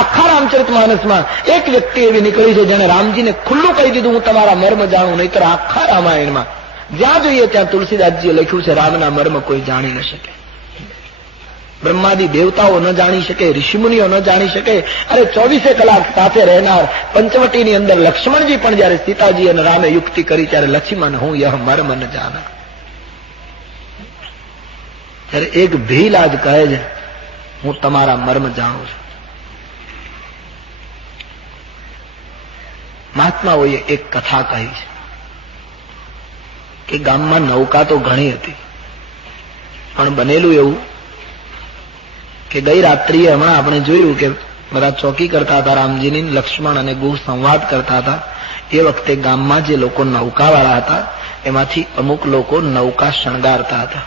આખા રામચરિતમાનસમાં એક વ્યક્તિ એવી નીકળી છે જેને રામજીને ખુલ્લું કહી દીધું, હું તમારા મર્મ જાણું. નહીતર આખા રામાયણમાં જ્યાં જોઈએ ત્યાં તુલસીદાસજીએ લખ્યું છે રામના મર્મ કોઈ જાણી ન શકે, બ્રહ્માદિ દેવતાઓ ન જાણી શકે, ઋષિમુનિઓ ન જાણી શકે. અરે 24 કલાક સાથે રહેનાર પંચવટીની અંદર લક્ષ્મણજી પણ જયારે સીતાજી અને રામે યુક્તિ કરી ત્યારે લક્ષ્મણ હું યહ મર્મ ન જાના. ત્યારે એક ભીલ આજ કહે છે હું તમારા મર્મ જાણું છું. મહાત્માઓએ એક કથા કહી છે કે ગામમાં નૌકા તો ઘણી હતી, પણ બનેલું એવું કે ગઈ રાત્રિએ હમણાં આપણે જોયું કે બધા ચોકી કરતા હતા, રામજીની લક્ષ્મણ અને ગુહ સંવાદ કરતા હતા. એ વખતે ગામમાં જે લોકો નૌકાવાળા હતા એમાંથી અમુક લોકો નૌકા શણગારતા હતા.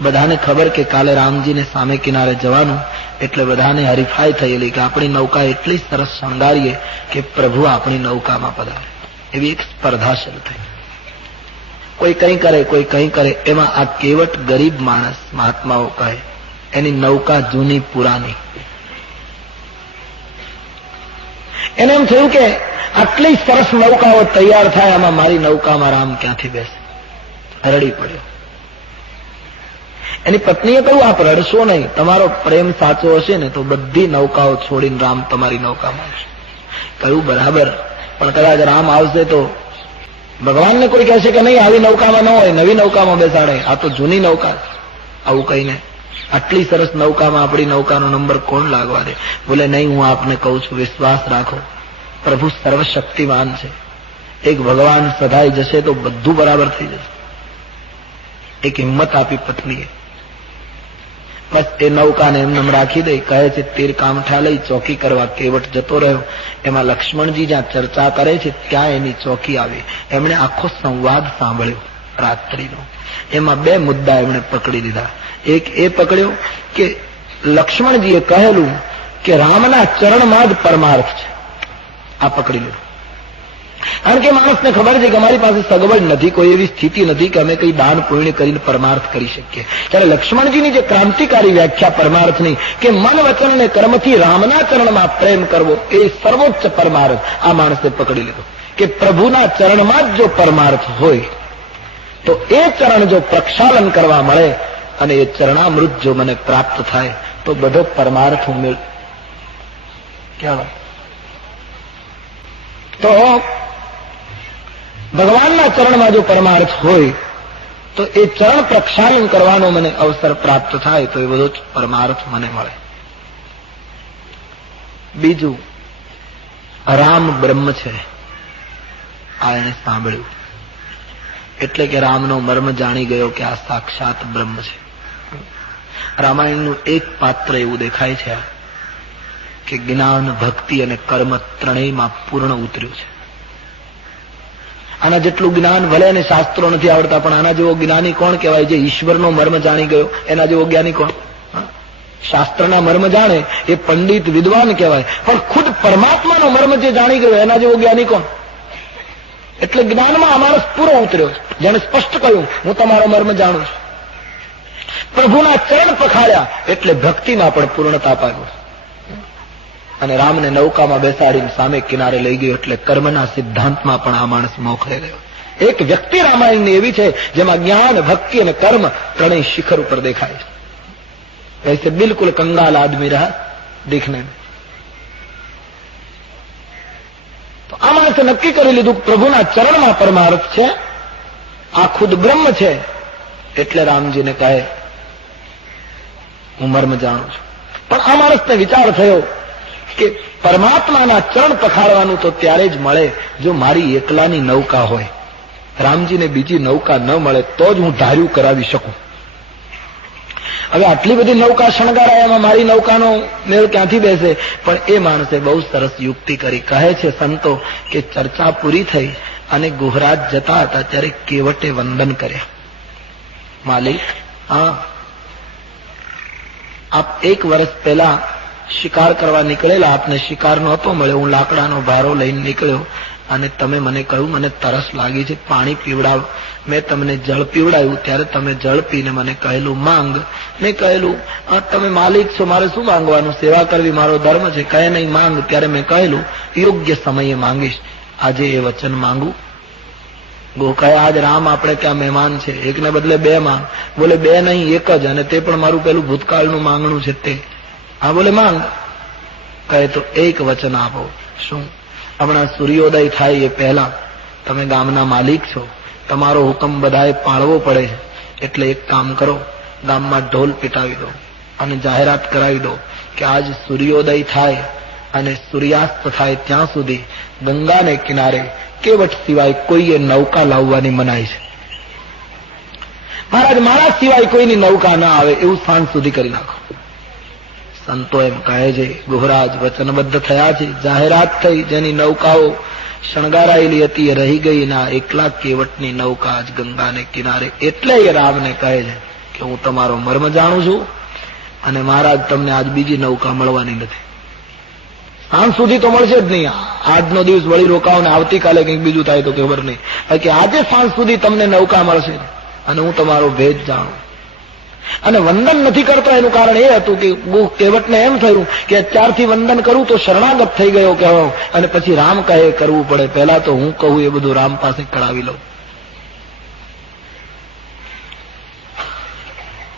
બધાને ખબર કે કાલે રામજીને સામે કિનારે જવાનું, એટલે બધાને હરીફાઈ થયેલી કે આપણી નૌકા એટલી સરસ શણગારીએ કે પ્રભુ આપણી નૌકામાં પધારે. એવી એક સ્પર્ધા શરૂ થઈ. કોઈ કંઈ કરે, કોઈ કંઈ કરે. એમાં આ કેવટ ગરીબ માણસ, મહાત્માઓ કહે, એની નૌકા જૂની પુરાની. એને એમ થયું કે આટલી સરસ નૌકાઓ તૈયાર થાય, આમાં મારી નૌકામાં રામ ક્યાંથી બેસે? રડી પડ્યો. એની પત્નીએ કહ્યું આપ રડશો નહીં, તમારો પ્રેમ સાચો હશે ને તો બધી નૌકાઓ છોડીને રામ તમારી નૌકામાં આવશે. કહ્યું બરાબર, પણ કદાચ રામ આવશે તો ભગવાનને કોઈ કહેશે કે નહીં આવી નૌકામાં ન હોય, નવી નૌકામાં બેસાડે, આ તો જૂની નૌકા. આવું કહીને આટલી સરસ નૌકામાં આપણી નૌકાનો નંબર કોણ લાગવા દે? બોલે નહીં, હું આપને કહું છું વિશ્વાસ રાખો, પ્રભુ સર્વશક્તિમાન છે. એક ભગવાન સધાઈ જશે તો બધું બરાબર થઈ જશે. એક હિંમત આપી પત્નીએ. બસ એ નૌકાને એમને રાખી દઈ. કહે છે તીર કામઠા લઈ ચોકી કરવા કેવટ જતો રહ્યો. એમાં લક્ષ્મણજી જ્યાં ચર્ચા કરે છે ત્યાં એની ચોકી આવી. એમણે આખો સંવાદ સાંભળ્યો રાત્રિનો. એમાં બે મુદ્દા એમણે પકડી લીધા. એક એ પકડ્યો કે લક્ષ્મણજીએ કહેલું કે રામના ચરણમાં જ પરમાર્થ છે. આ પકડી લીધું. કારણ કે માણસને ખબર છે કે અમારી પાસે સગવડ નથી, કોઈ એવી સ્થિતિ નથી કે અમે કઈ દાન પુણ્ય કરીને પરમાર્થ કરી શકીએ. ત્યારે લક્ષ્મણજીની જે ક્રાંતિકારી વ્યાખ્યા પરમાર્થની કે મન વચન અને કર્મથી રામના ચરણમાં પ્રેમ કરવો એ સર્વોચ્ચ પરમાર્થ આ માણસે પકડી લીધો. કે પ્રભુના ચરણમાં જ જો પરમાર્થ હોય તો એ ચરણ જો પ્રક્ષાલન કરવા મળે અને એ ચરણામૃત જો મને પ્રાપ્ત થાય તો બધો પરમાર્થ હું મેળ. ક્યાં તો ભગવાનના ચરણમાં જો પરમાર્થ હોય તો એ ચરણ પ્રક્ષાલન કરવાનો મને અવસર પ્રાપ્ત થાય તો એ બધો જ પરમાર્થ મને મળે. બીજું, રામ બ્રહ્મ છે આ એને સાંભળ્યું એટલે કે રામનો મર્મ જાણી ગયો કે આ સાક્ષાત બ્રહ્મ છે. રામાયણનું એક પાત્ર એવું દેખાય છે કે જ્ઞાન, ભક્તિ અને કર્મ ત્રણેયમાં પૂર્ણ ઉતર્યું છે. આના જેટલું જ્ઞાન ભલે એને શાસ્ત્રો નથી આવડતા, પણ આના જેવો જ્ઞાની કોણ કહેવાય જે ઈશ્વરનો મર્મ જાણી ગયો? એના જેવો જ્ઞાની કોણ? શાસ્ત્રના મર્મ જાણે એ પંડિત વિદ્વાન કહેવાય, પણ ખુદ પરમાત્માનો મર્મ જે જાણી ગયો એના જેવો જ્ઞાની કોણ? એટલે જ્ઞાનમાં આ માણસ પૂરો ઉતર્યો છે. જેને સ્પષ્ટ કહ્યું હું તમારો મર્મ જાણું છું. પ્રભુના ચરણ પખાડ્યા એટલે ભક્તિમાં પણ પૂર્ણતા પામ્યો અને રામને નૌકામાં બેસાડીને સામે કિનારે લઈ ગયો. એટલે કર્મના સિદ્ધાંતમાં પણ આ માણસ મોખરે ગયો. એક વ્યક્તિ રામાયણની એવી છે જેમાં જ્ઞાન, ભક્તિ અને કર્મ ત્રણેય શિખર ઉપર દેખાય છે. વૈસે બિલકુલ કંગાલ આદમી રહા દિખને में. તો આ માણસે નક્કી કરી લીધું પ્રભુના ચરણમાં પરમાર્થ છે, આ ખુદ બ્રહ્મ છે. એટલે રામજીને કહે હું મર્મ જાણું છું. પણ આ માણસને વિચાર થયો કે પરમાત્માના ચરણ પખાડવાનું તો ત્યારે જ મળે જો મારી એકલાની નૌકા હોય. રામજીને બીજી નૌકા ન મળે તો જ હું ધાર્યું કરાવી શકું. હવે આટલી બધી નૌકા શણગારાય, એમાં મારી નૌકાનો મેળ ક્યાંથી બેસે? પણ એ માણસે બહુ સરસ યુક્તિ કરી. કહે છે સંતો કે ચર્ચા પૂરી થઈ અને ગુહરાજ જતા હતા ત્યારે કેવટે વંદન કર્યા. માલિક, હા આપ 1 વર્ષ પહેલા શિકાર કરવા નીકળેલા, આપને શિકાર નહોતો મળ્યો, હું લાકડાનો ભારો લઈને નીકળ્યો અને તમે મને કહ્યું મને તરસ લાગી છે, પાણી પીવડાવ. મેં તમને જળ પીવડાવ્યું ત્યારે તમે જળ પીને મને કહેલું માંગ. મેં કહેલું તમે માલિક છો, મારે શું માંગવાનું, સેવા કરવી મારો ધર્મ છે, કહે નહીં માંગ. ત્યારે મેં કહેલું યોગ્ય સમયે માંગીશ. આજે એ વચન માંગુ. કહે આજ રામ આપણે ક્યાં મહેમાન છે, એકને બદલે બે માંગ. બોલે બે નહીં એક જ, અને તે પણ મારું પેલું ભૂતકાળનું માંગણું છે તે. હા બોલે માંગ. કહે તો એક વચન આપો. શું? હમણાં સૂર્યોદય થાય એ પહેલા તમે ગામના માલિક છો, તમારો હુકમ બધાએ પાળવો પડે છે, એટલે એક કામ કરો, ગામમાં ઢોલ પીટાવી દો અને જાહેરાત કરાવી દો કે આજ સૂર્યોદય થાય અને સૂર્યાસ્ત થાય ત્યાં સુધી ગંગાને કિનારે કેવટ સિવાય કોઈએ નૌકા લાવવાની મનાઈ છે. મહારાજ મારા સિવાય કોઈની નૌકા ના આવે એવું સાંજ સુધી કરી નાખો. સંતો એમ કહે છે ગુહરાજ વચનબદ્ધ થયા છે, જાહેરાત થઈ, જેની નૌકાઓ શણગારાયેલી હતી એ રહી ગઈ ના, એકલા કેવટની નૌકા આજ ગંગાને કિનારે. એટલે એ રામને કહે છે કે હું તમારો મર્મ જાણું છું અને મહારાજ તમને આજ બીજી નૌકા મળવાની નથી. સાંજ સુધી તો મળશે જ નહીં. આજનો દિવસ વળી રોકાવો ને આવતીકાલે કંઈક બીજું થાય તો ખબર નહીં, કે આજે સાંજ સુધી તમને નૌકા મળશે અને હું તમારો ભેદ જાણું. અને વંદન નથી કરતો એનું કારણ એ હતું કે કેવટને એમ થયું કે અત્યારથી વંદન કરું તો શરણાગત થઈ ગયો કહેવાય, અને પછી રામ કહે કરવું પડે, પહેલા તો હું કહું એ બધું રામ પાસે કરાવી લઉં.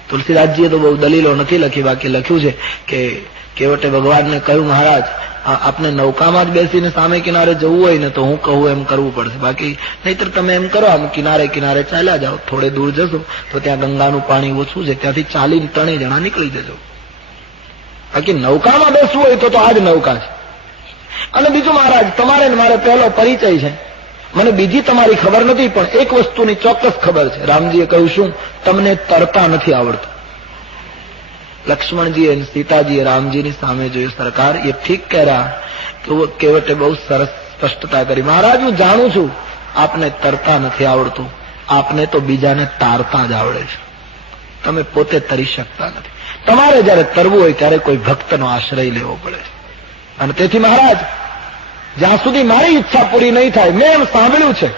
તુલસીદાસજીએ તો બહુ દલીલો નથી લખી, બાકી લખ્યું છે કે કેવટે ભગવાનને કહ્યું મહારાજ આપને નૌકામાં જ બેસીને સામે કિનારે જવું હોય ને તો હું કહું એમ કરવું પડશે, બાકી નહીતર તમે એમ કરો આમ કિનારે કિનારે ચાલ્યા જાઓ, થોડે દૂર જશો તો ત્યાં ગંગાનું પાણી ઓછું છે, ત્યાંથી ચાલીને 3 જણા નીકળી જજો. બાકી નૌકામાં બેસવું હોય તો આ જ નૌકા છે. અને બીજું મહારાજ તમારે ને મારે પહેલો પરિચય છે, મને બીજી તમારી ખબર નથી, પણ એક વસ્તુની ચોક્કસ ખબર છે. રામજીએ કહ્યું શું? તમને તરતા નથી આવડતું. લક્ષ્મણજી અને સીતાજીએ રામજીની સામે જોયું, સરકાર એ ઠીક કહ રહ્યા. કેવટે બહુ સરસ સ્પષ્ટતા કરી, મહારાજ હું જાણું છું આપને તરતા નથી આવડતું, આપને તો બીજાને તારતા જ આવડે છે, તમે પોતે તરી શકતા નથી. તમારે જયારે તરવું હોય ત્યારે કોઈ ભક્તનો આશ્રય લેવો પડે છે. અને તેથી મહારાજ જ્યાં સુધી મારી ઈચ્છા પૂરી નહીં થાય, મેં એમ સાંભળ્યું છે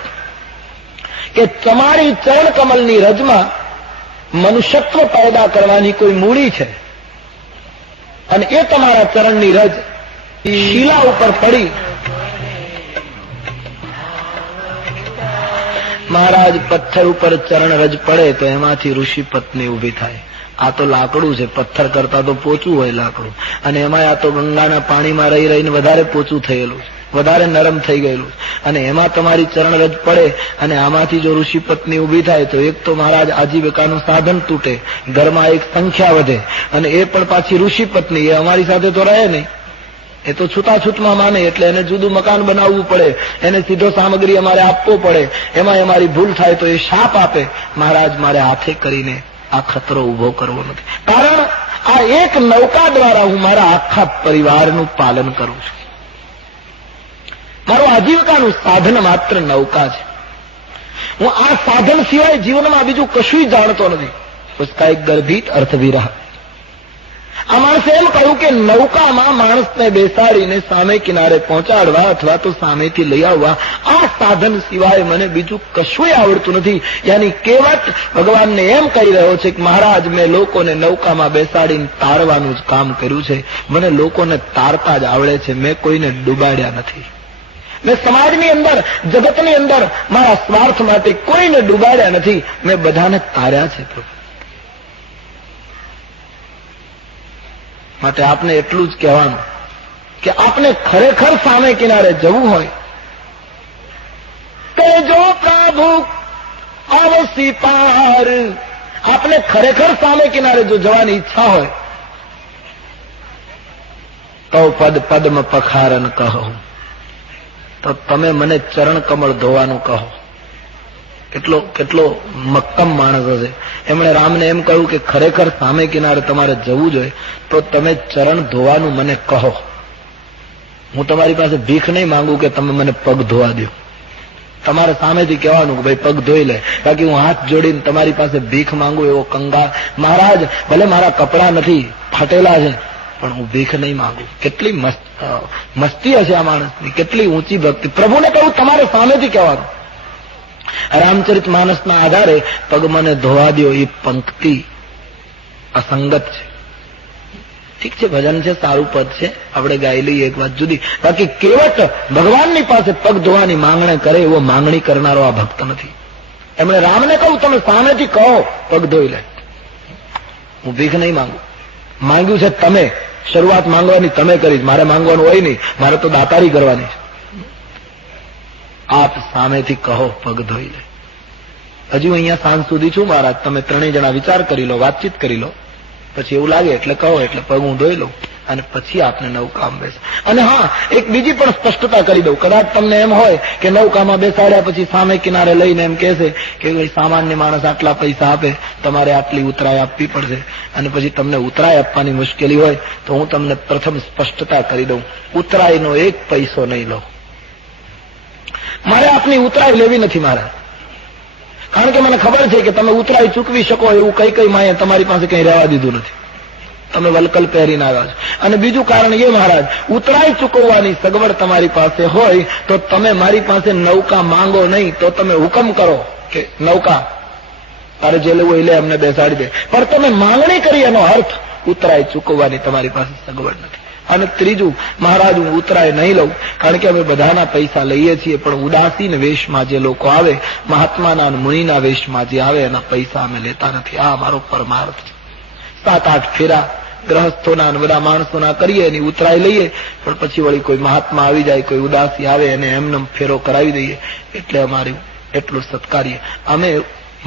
કે તમારી ચરણ કમલની રજમાં મનુષ્યત્વ પેદા કરવાની કોઈ મૂડી છે, અને એ તમારા ચરણની રજ શીલા ઉપર પડી. મહારાજ પથ્થર ઉપર ચરણ રજ પડે તો એમાંથી ઋષિ પત્ની ઉભી થાય. આ તો લાકડું છે, પથ્થર કરતા તો પોચું હોય લાકડું, અને એમાં આ તો ગંગાના પાણીમાં રહી રહીને વધારે પોચું થયેલું છે, વધારે નરમ થઈ ગયેલું, અને એમાં તમારી ચરણ રજ પડે અને આમાંથી જો ઋષિ પત્ની ઉભી થાય તો એક તો મહારાજ આજીવિકાનું સાધન તૂટે, ઘરમાં એક સંખ્યા વધે, અને એ પણ પાછી ઋષિ પત્ની, એ અમારી સાથે તો રહે નહીં, એ તો છૂટાછૂટમાં માને, એટલે એને જુદું મકાન બનાવવું પડે, એને સીધો સામગ્રી અમારે આપવો પડે, એમાં અમારી ભૂલ થાય તો એ શાપ આપે. મહારાજ મારે હાથે કરીને આ ખતરો ઉભો કરવો નથી, કારણ આ એક નૌકા દ્વારા હું મારા આખા પરિવારનું પાલન કરું છું. મારું આજીવિકાનું સાધન માત્ર નૌકા છે. હું આ સાધન સિવાય જીવનમાં બીજું કશું જાણતો નથી. उसका एक गर्भित अर्थ भी रहा. આ માણસે એમ કહ્યું કે નૌકામાં માણસને બેસાડીને સામે કિનારે પહોંચાડવા અથવા તો સામેથી લઈ આવવા, આ સાધન સિવાય મને બીજું કશું આવડતું નથી. યાની કેવટ ભગવાનને એમ કહી રહ્યો છે કે મહારાજ મેં લોકોને નૌકામાં બેસાડીને તારવાનું જ કામ કર્યું છે, મને લોકોને તારતા જ આવડે છે, મેં કોઈને ડૂબાડ્યા નથી. મેં સમાજની અંદર, જગતની અંદર મારા સ્વાર્થ માટે કોઈને ડૂબાડ્યા નથી, મેં બધાને તાર્યા છે. માટે આપને એટલું જ કહેવાનું કે આપને ખરેખર સામે કિનારે જવું હોય તો જો પ્રભુ અવસી પાર, આપને ખરેખર સામે કિનારે જો જવાની ઈચ્છા હોય તો પદ પદ્મ પખારન કહો, તો તમે મને ચરણ કમળ ધોવાનું કહો. કેટલો મક્કમ માણસ હશે. એમણે રામને એમ કહ્યું કે ખરેખર સામે કિનારે તમારે જવું જોઈએ તો તમે ચરણ ધોવાનું મને કહો. હું તમારી પાસે ભીખ નહીં માંગુ કે તમે મને પગ ધોવા દો, તમારે સામેથી કહેવાનું કે ભાઈ પગ ધોઈ લે, બાકી હું હાથ જોડીને તમારી પાસે ભીખ માંગુ એવો કંગાળ. મહારાજ ભલે મારા કપડા નથી, ફાટેલા છે, પણ હું ભીખ નહીં માંગુ. કેટલી મસ્તી હશે આ માણસની, કેટલી ઊંચી ભક્તિ. પ્રભુને કહું તમારે સામેથી કહેવાનું. રામચરિત માનસના આધારે પગ મને ધોવા દો એ પંક્તિ અસંગત છે. ઠીક છે, ભજન છે, સારું પદ છે, આપણે ગાઈ લઈએ, એક વાત જુદી. બાકી કેવટ ભગવાનની પાસે પગ ધોવાની માંગણી કરે એવો માંગણી કરનારો આ ભક્ત નથી. એમણે રામને કહું તમે સામેથી કહો પગ ધોઈ લે, હું ભીખ નહીં માંગુ. માંગ્યું છે તમે, શરૂઆત માંગવાની તમે કરી, મારે માંગવાનું હોય નહીં, મારે તો દાતારી કરવાની છે. આપ સામેથી કહો પગ ધોઈ લે. હજુ અહીંયા સાંજ સુધી છું મહારાજ, તમે ત્રણેય જણા વિચાર કરી લો, વાતચીત કરી લો, પછી એવું લાગે એટલે કહો, એટલે પગ હું ધોઈ લઉં અને પછી આપને નૌકામાં બેસ. અને હા, એક બીજી પણ સ્પષ્ટતા કરી દઉં. કદાચ તમને એમ હોય કે નૌકામાં બેસાડ્યા પછી સામે કિનારે લઈને એમ કહેશે કે સામાન્ય માણસ આટલા પૈસા આપે, તમારે આટલી ઉતરાય આપવી પડશે, અને પછી તમને ઉતરાય આપવાની મુશ્કેલી હોય તો હું તમને પ્રથમ સ્પષ્ટતા કરી દઉં, ઉતરાયનો એક પૈસો નહીં લો. મારે આપની ઉતરાય લેવી નથી મહારાજ, કારણ કે મને ખબર છે કે તમે ઉતરાય ચૂકવી શકો એવું કઈ માએ તમારી પાસે કઈ રહેવા દીધું નથી. તમે વલકલ પહેરીને આવ્યા છો. અને બીજું કારણ એ મહારાજ, ઉતરાય ચૂકવવાની સગવડ તમારી પાસે હોય તો તમે મારી પાસે નૌકા માંગો નહીં, તો તમે હુકમ કરો કે નૌકા તારે જે લેવું એ લે, અમને બેસાડી દે. પણ તમે માંગણી કરી એનો અર્થ ઉતરાય ચૂકવવાની તમારી પાસે સગવડ નથી. અને ત્રીજું, મહારાજ હું ઉતરાય નહીં લઉં, કારણ કે અમે બધાના પૈસા લઈએ છીએ, પણ ઉદાસીન વેશમાં જે લોકો આવે, મહાત્માના મુનિના વેશમાં જે આવે, એના પૈસા અમે લેતા નથી. આ અમારો પરમાર્થ છે. 7-8 ફેરા ગ્રહસ્થોના બધા માણસોના કરીએ, એની ઉતરાય લઈએ, પણ પછી વળી કોઈ મહાત્મા આવી જાય, કોઈ ઉદાસી આવે, એને એમને ફેરો કરાવી દઈએ, એટલે અમારે એટલું સત્કારીએ. અમે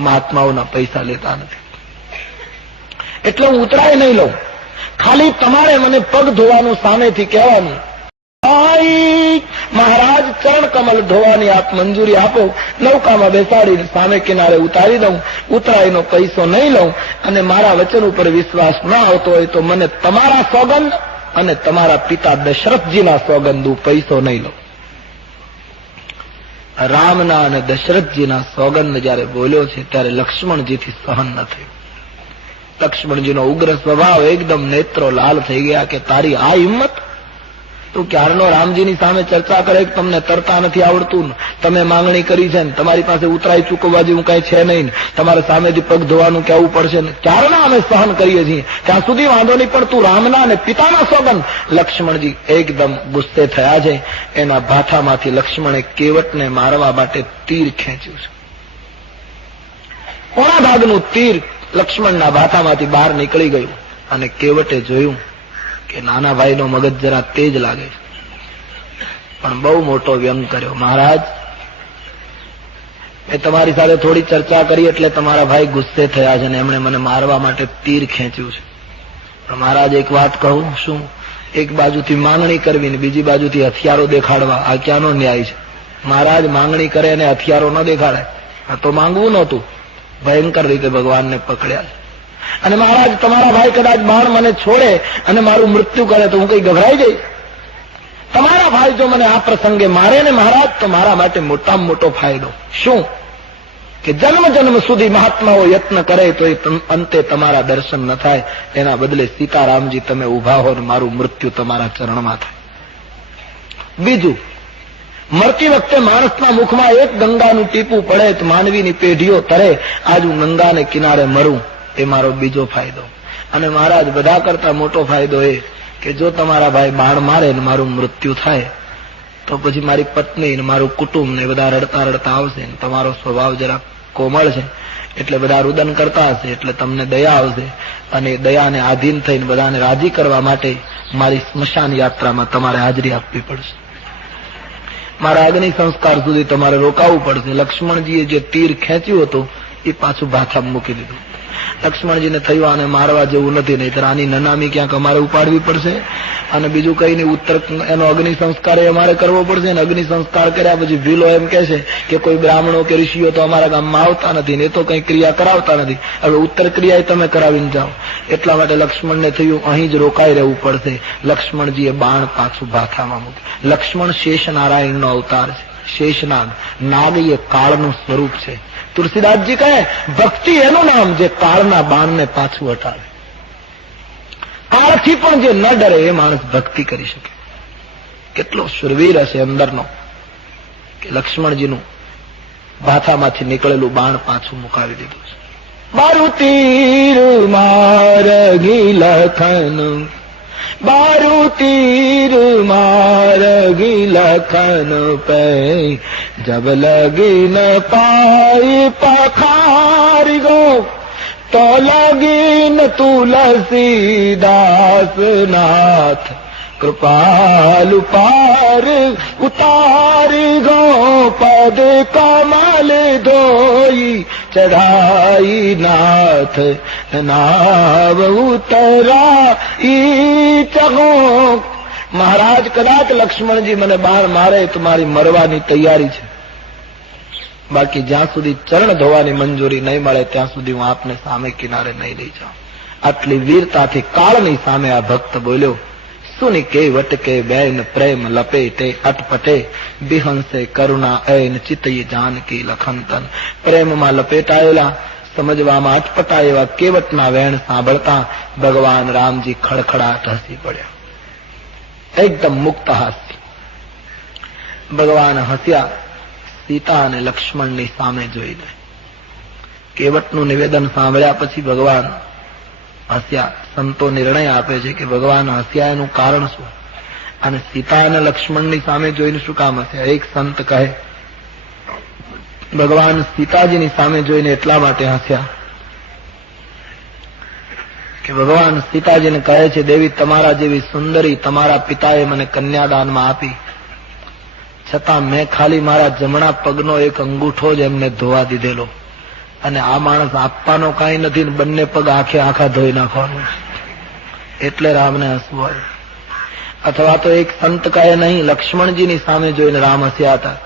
મહાત્માઓના પૈસા લેતા નથી, એટલે હું ઉતરાય નહીં લઉં. ખાલી તમારે મને પગ ધોવાનું સામેથી કહેવાનું, મહારાજ ચરણ કમલ ધોવાની આપ મંજૂરી આપો, નૌકામાં બેસાડી સામે કિનારે ઉતારી દઉં, ઉતરાયનો પૈસો નહીં લઉં, અને મારા વચન ઉપર વિશ્વાસ ન આવતો હોય તો મને તમારા સોગંદ અને તમારા પિતા દશરથજીના સોગંદ પૈસો નહીં લઉં. રામના અને દશરથજીના સોગંદ જયારે બોલ્યો છે ત્યારે લક્ષ્મણજીથી સહન ન થયું. લક્ષ્મણજીનો ઉગ્ર સ્વભાવ, એકદમ નેત્રો લાલ થઈ ગયા કે તારી આ હિંમત, તું ક્યારનો રામજીની સામે ચર્ચા કરે કે તમને તરતા નથી આવડતું, તમે માંગણી કરી છે ને તમારી પાસે ઉતરાય ચૂકવવા જેવું કઈ છે નહીં, તમારે સામેથી પગ ધોવાનું કહેવું પડશે ને, ક્યારના અમે સહન કરીએ છીએ, ત્યાં સુધી વાંધો નહીં, પણ તું રામના અને પિતાના સોગંદ. લક્ષ્મણજી એકદમ ગુસ્સે થયા છે. એના ભાથામાંથી લક્ષ્મણે કેવટને મારવા માટે તીર ખેંચ્યું છે. કોના ભાગનું તીર લક્ષ્મણના ભાથામાંથી બહાર નીકળી ગયું, અને કેવટે જોયું કે નાના ભાઈનો મગજ જરા તેજ લાગે છે, પણ બહુ મોટો વ્યંગ કર્યો. મહારાજ, મેં તમારી સાથે થોડી ચર્ચા કરી એટલે તમારા ભાઈ ગુસ્સે થયા છે, અને એમણે મને મારવા માટે તીર ખેંચ્યું છે. પણ મહારાજ એક વાત કહું, શું? એક બાજુથી માંગણી કરવી ને બીજી બાજુથી હથિયારો દેખાડવા, આ ક્યાંનો ન્યાય છે? મહારાજ માંગણી કરે અને હથિયારો ન દેખાડે, આ તો માંગવું નહોતું. ભયંકર રીતે ભગવાનને પકડ્યા છે. અને મહારાજ, તમારા ભાઈ કદાચ બાણ મને છોડે અને મારું મૃત્યુ કરે તો હું કઈ ગભરાઈ જઈશ? તમારા ભાઈ જો મને આ પ્રસંગે મારે ને મહારાજ, તો મારા માટે મોટામાં મોટો ફાયદો શું? કે જન્મ જન્મ સુધી મહાત્માઓ યત્ન કરે તો એ અંતે તમારા દર્શન ન થાય, એના બદલે સીતારામજી તમે ઉભા હો ને મારું મૃત્યુ તમારા ચરણમાં થાય. બીજું, મરતી વખતે માણસના મુખમાં એક ગંગાનું ટીપું પડે તો માનવીની પેઢીઓ તરે, આજ હું ગંગાને કિનારે મરું, એ મારો બીજો ફાયદો. અને મહારાજ, બધા કરતા મોટો ફાયદો એ કે જો તમારા ભાઈ બાણ મારે ને મારું મૃત્યુ થાય તો પછી મારી પત્ની ને મારું કુટુંબ ને બધા રડતા રડતા આવશે. તમારો સ્વભાવ જરા કોમળ છે એટલે બધા રુદન કરતા હશે, એટલે તમને દયા આવશે, અને દયાને આધીન થઈને બધાને રાજી કરવા માટે મારી સ્મશાન યાત્રામાં તમારે હાજરી આપવી પડશે. મારા અગ્નિ સંસ્કાર સુધી તમારે રોકાવું પડશે. લક્ષ્મણજીએ જે તીર ખેંચ્યું હતું એ પાછું ભાથામાં મૂકી દીધું. લક્ષ્મણજીને થયું આને મારવા જેવું નથી, નહીતર આની નનામી ક્યાંક અમારે ઉપાડવી પડશે, અને બીજું કઈ નહીં, ઉત્તર એનો અગ્નિ સંસ્કાર અમારે કરવો પડશે. ને અગ્નિ સંસ્કાર કર્યા પછી ભીલો એમ કહેશે કે કોઈ બ્રાહ્મણો કે ઋષિઓ તો અમારા ગામમાં આવતા નથી ને એ તો કઈ ક્રિયા કરાવતા નથી, હવે ઉત્તર ક્રિયા તમે કરાવીને જાઓ. એટલા માટે લક્ષ્મણને થયું અહીં જ રોકાઈ રહેવું પડશે. લક્ષ્મણજીએ બાણ પાછું ભાથામાં મૂક્યું. લક્ષ્મણ શેષનારાયણનો અવતાર છે. શેષનાગ, નાગ એ કાળનું સ્વરૂપ છે. તુલસીદાસજી કહે ભક્તિ એનું નામ જે કાળના બાણને પાછું હટાવે. કાળથી પણ જે ન ડરે એ માણસ ભક્તિ કરી શકે. કેટલો શુરવીર હશે અંદરનો કે લક્ષ્મણજીનું ભાથામાંથી નીકળેલું બાણ પાછું મુકાવી દીધું છે. મારું તીર મારગી લખન, મારું તીર મારગી લખન પે, જબ લગી ન પાઈ પખારી ગો, તો લગી ન તુલસીદાસ નાથ, કૃપાલુ પાર ઉતારી ગો, પદ કમલ ધોઈ ચઢાઈ નાથ, નાવ ઉતરા ઈ ચગો. મહારાજ કદાચ લક્ષ્મણજી મને બાણ મારે તો મારી મરવાની તૈયારી છે, બાકી જ્યાં સુધી ચરણ ધોવાની મંજૂરી નહીં મળે ત્યાં સુધી હું આપને સામે કિનારે નહીં લઈ જાઉં. આટલી વીરતાથી કાળની સામે આ ભક્ત બોલ્યો. સુની કે વટકે બેન પ્રેમ લપેટે અટપટે, બિહંસે કરુણા એન ચિતઈ જાનકી લખનતન. પ્રેમમાં લપેટાયેલા, સમજવામાં અટપટાયેલા કેવટના વેણ સાંભળતા ભગવાન રામજી ખડખડાટ હસી પડ્યા. એકદમ મુક્ત હાસ્ય. ભગવાન હસ્યા સીતા અને લક્ષ્મણની સામે જોઈને. કેવટનું નિવેદન સાંભળ્યા પછી ભગવાન હસ્યા. સંતો નિર્ણય આપે છે કે ભગવાન હસ્યા એનું કારણ શું, અને સીતા અને લક્ષ્મણની સામે જોઈને શું કામ હસ્યા? એક સંત કહે ભગવાન સીતાજીની સામે જોઈને એટલા માટે હસ્યા કે ભગવાન સીતાજીને કહે છે, દેવી તમારા જેવી સુંદરી તમારા પિતાએ મને કન્યાદાનમાં આપી, છતાં મેં ખાલી મારા જમણા પગનો એક અંગૂઠો જ એમને ધોવા દીધેલો, અને આ માણસ આપવાનો કાંઈ નથી ને બંને પગ આખે આખા ધોઈ નાખવાનું, એટલે રામને હસવું આવ્યું. અથવા તો એક સંત કહે નહીં, લક્ષ્મણજીની સામે જોઈને રામ હસ્યા હતા.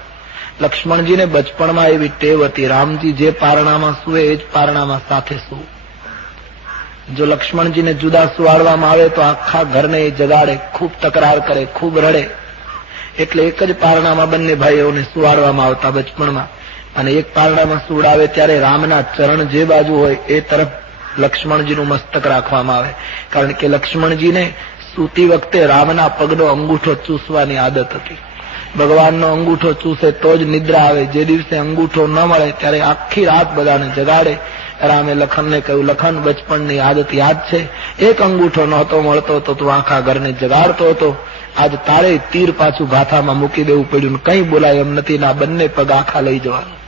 લક્ષ્મણજીને બચપણમાં એવી ટેવ હતી, રામજી જે પારણામાં સૂવે એ જ પારણામાં સાથે સૂવું. જો લક્ષ્મણજીને જુદા સુવાડવામાં આવે તો આખા ઘરને એ જગાડે, ખૂબ તકરાર કરે, ખૂબ રડે. એટલે એક જ પારણામાં બંને ભાઈઓને સુવાડવામાં આવતા બચપણમાં, અને એક પારણામાં સુવડાવે ત્યારે રામના ચરણ જે બાજુ હોય એ તરફ લક્ષ્મણજીનું મસ્તક રાખવામાં આવે, કારણ કે લક્ષ્મણજીને સૂતી વખતે રામના પગનો અંગૂઠો ચૂસવાની આદત હતી. ભગવાનનો અંગૂઠો ચૂસે તો જ નિદ્રા આવે. જે દિવસે અંગૂઠો ન મળે ત્યારે આખી રાત બધાને જગાડે. રામે લખનને કહ્યું, લખન બચપણની આદત યાદ છે, એક અંગૂઠો નહોતો મળતો તો તું આખા ઘરને જગાડતો હતો, આજ તારે તીર પાછું ભાથામાં મૂકી દેવું પડ્યું, કંઈ બોલાય એમ નથી, ના બંને પગ આખા લઈ જવાનું.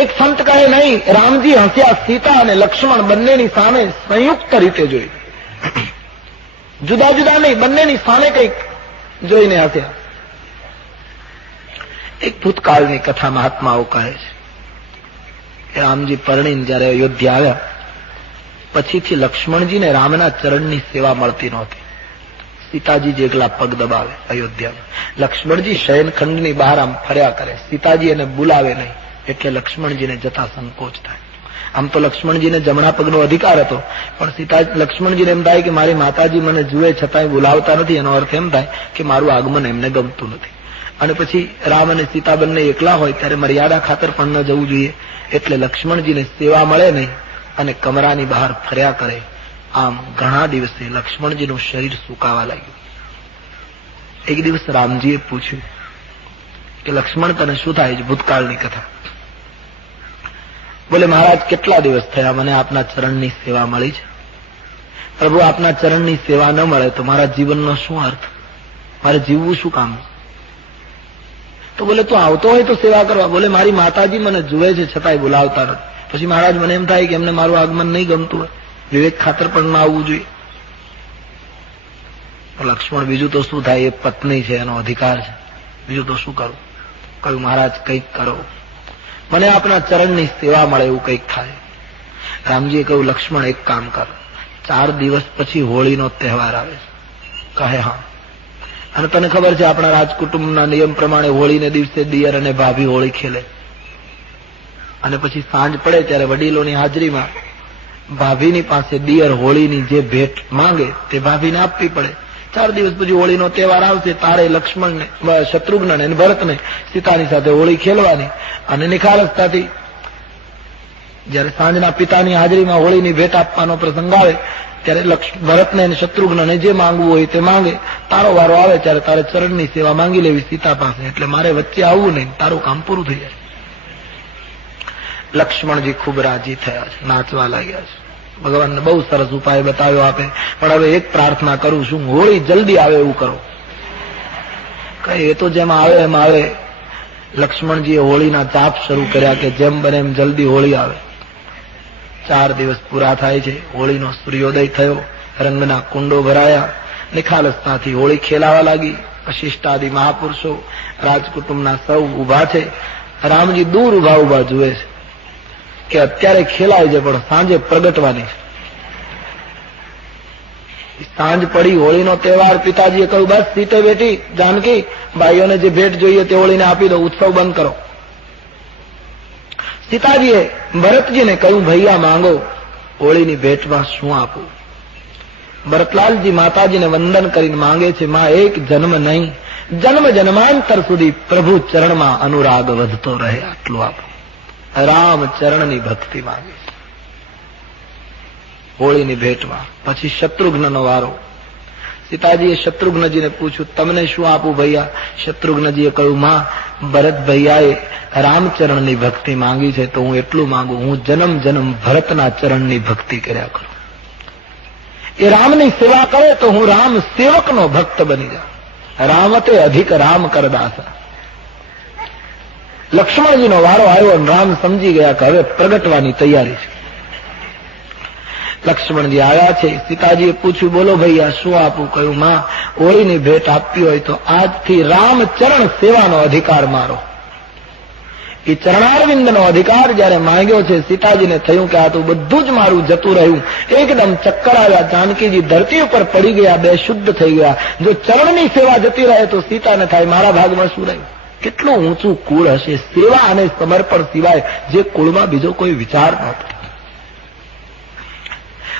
એક સંત કહે નહીં, રામજી હસ્યા સીતા અને લક્ષ્મણ બંનેની સામે સંયુક્ત રીતે જોઈ, જુદા જુદા નહીં, બંનેની સામે કંઈક જોઈને હસ્યા. એક ભૂતકાળની કથા મહાત્માઓ કહે છે કે રામજી પરણીને જયારે અયોધ્યા આવ્યા પછીથી લક્ષ્મણજીને રામના ચરણની સેવા મળતી નહોતી. સીતાજી જ એકલા પગ દબાવે અયોધ્યામાં. લક્ષ્મણજી શયનખંડની બહાર આમ ફર્યા કરે, સીતાજી એને બોલાવે નહીં, એટલે લક્ષ્મણજીને જતા સંકોચ થાય. આમ તો લક્ષ્મણજીને જમણા પગનો અધિકાર હતો, પણ લક્ષ્મણજીને એમ થાય કે મારી માતાજી મને જુએ છતાંય બોલાવતા નથી, એનો અર્થ એમ થાય કે મારું આગમન એમને ગમતું નથી. અને પછી રામ અને સીતા બંને એકલા હોય ત્યારે મર્યાદા ખાતર પણ ન જવું જોઈએ, એટલે લક્ષ્મણજીને સેવા મળે નહીં અને કમરાની બહાર ફર્યા કરે. આમ ઘણા દિવસે લક્ષ્મણજીનું શરીર સુકાવા લાગ્યું. એક દિવસ રામજીએ પૂછ્યું કે લક્ષ્મણ તને શું થાય છે? ભૂતકાળની કથા. બોલે મહારાજ કેટલા દિવસ થયા મને આપના ચરણની સેવા મળી છે. પ્રભુ આપના ચરણની સેવા ન મળે તો મારા જીવનનો શું અર્થ? મારે જીવવું શું કામ? તો બોલે તું આવતો હોય તો સેવા કરવા. બોલે મારી માતાજી મને જુએ છે છતાંય બોલાવતા નથી. પછી મહારાજ મને એમ થાય કે એમને મારું આગમન નહીં ગમતું હોય, વિવેક ખાતર પણ ના આવવું જોઈએ. લક્ષ્મણ બીજું તો શું થાય, એ પત્ની છે, એનો અધિકાર છે, બીજું તો શું કરું? કહ્યું મહારાજ કંઈક કરો, મને આપના ચરણની સેવા મળે એવું કંઈક થાય. રામજીએ કહ્યું લક્ષ્મણ એક કામ કર, 4 દિવસ પછી હોળીનો તહેવાર આવે છે. કહે હા. અને તને ખબર છે આપણા રાજકુટુંબના નિયમ પ્રમાણે હોળીને દિવસે દિયર અને ભાભી હોળી ખેલે, અને પછી સાંજ પડે ત્યારે વડીલોની હાજરીમાં ભાભીની પાસે દિયર હોળીની જે ભેટ માંગે તે ભાભીને આપવી પડે. 4 દિવસ પછી હોળીનો તહેવાર આવશે, તારે લક્ષ્મણને, શત્રુઘ્નને અને ભરતને સીતાની સાથે હોળી ખેલવાની. અને નિખાલસતાથી જયારે સાંજના પિતાની હાજરીમાં હોળીની ભેટ આપવાનો પ્રસંગ આવે ત્યારે ભરતને અને શત્રુઘ્નને જે માંગવું હોય તે માંગે. તારો વારો આવે ત્યારે તારે ચરણની સેવા માંગી લેવી સીતા પાસે, એટલે મારે વચ્ચે આવવું નહીં, તારું કામ પૂરું થઈ જાય. લક્ષ્મણજી ખૂબ રાજી થયા છે, નાચવા લાગ્યા છે. ભગવાનને બહુ સરસ ઉપાય બતાવ્યો આપે, પણ હવે એક પ્રાર્થના કરું છું, હોળી જલ્દી આવે એવું કરો. કઈ એ તો જેમ આવે એમ આવે. લક્ષ્મણજીએ હોળીના ચાપ શરૂ કર્યા કે જેમ બને એમ જલ્દી હોળી આવે. 4 દિવસ પૂરા થાય છે, હોળીનો સૂર્યોદય થયો, રંગના કુંડો ભરાયા, નિખાલસતાથી હોળી ખેલાવા લાગી. વશિષ્ઠાદિ મહાપુરુષો રાજકુટુંબના સૌ ઉભા છે. રામજી દૂર ઉભા જુએ છે કે અત્યારે ખેલાય છે પણ સાંજે પ્રગટવાની છે. સાંજ પડી, હોળીનો તહેવાર. પિતાજીએ કહ્યું બસ સીતે બેટી જાનકી, ભાઈઓને જે ભેટ જોઈએ તે હોળીને આપી દો, ઉત્સવ બંધ કરો. સીતાજીએ ભરતજીને કહ્યું ભૈયા માંગો, હોળીની ભેટમાં શું આપું? ભરતલાલજી માતાજીને વંદન કરીને માંગે છે, માં એક જન્મ નહીં, જન્મ જન્માંતર સુધી પ્રભુ ચરણમાં અનુરાગ વધતો રહે, આટલું આપો. રામ ચરણની ભક્તિ માંગે છે હોળીની ભેટમાં. પછી શત્રુઘ્નનો વારો. સીતાજીએ શત્રુઘ્નજીને પૂછ્યું તમને શું આપું ભૈયા? શત્રુઘ્નજીએ કહ્યું માં, ભરત ભૈયાએ રામચરણની ભક્તિ માંગી છે તો હું એટલું માંગુ, હું જન્મ જન્મ ભરતના ચરણની ભક્તિ કર્યા કરું. એ રામની સેવા કરે તો હું રામ સેવકનો ભક્ત બની જાઉં. રામતે અધિક રામ કરદાસા. લક્ષ્મણજીનો વારો આવ્યો અને રામ સમજી ગયા કે હવે પ્રગટવાની તૈયારી છે. લક્ષ્મણજી આવ્યા છે. સીતાજીએ પૂછ્યું બોલો ભૈયા શું આપું? કહ્યું માં, હોળીની ભેટ આપવી હોય તો આજથી રામચરણ સેવાનો અધિકાર મારો. એ ચરણારવિંદનો અધિકાર જયારે માંગ્યો છે, સીતાજીને થયું કે આ તો બધું જ મારું જતું રહ્યું. એકદમ ચક્કર આવ્યા. જાનકીજી ધરતી ઉપર પડી ગયા, બે શુદ્ધ થઈ ગયા. જો ચરણની સેવા જતી રહે તો સીતાને થાય મારા ભાગમાં શું રહ્યું? કેટલું ઊંચું કુળ હશે! સેવા અને સમર્પણ સિવાય જે કુળમાં બીજો કોઈ વિચાર નહોતો.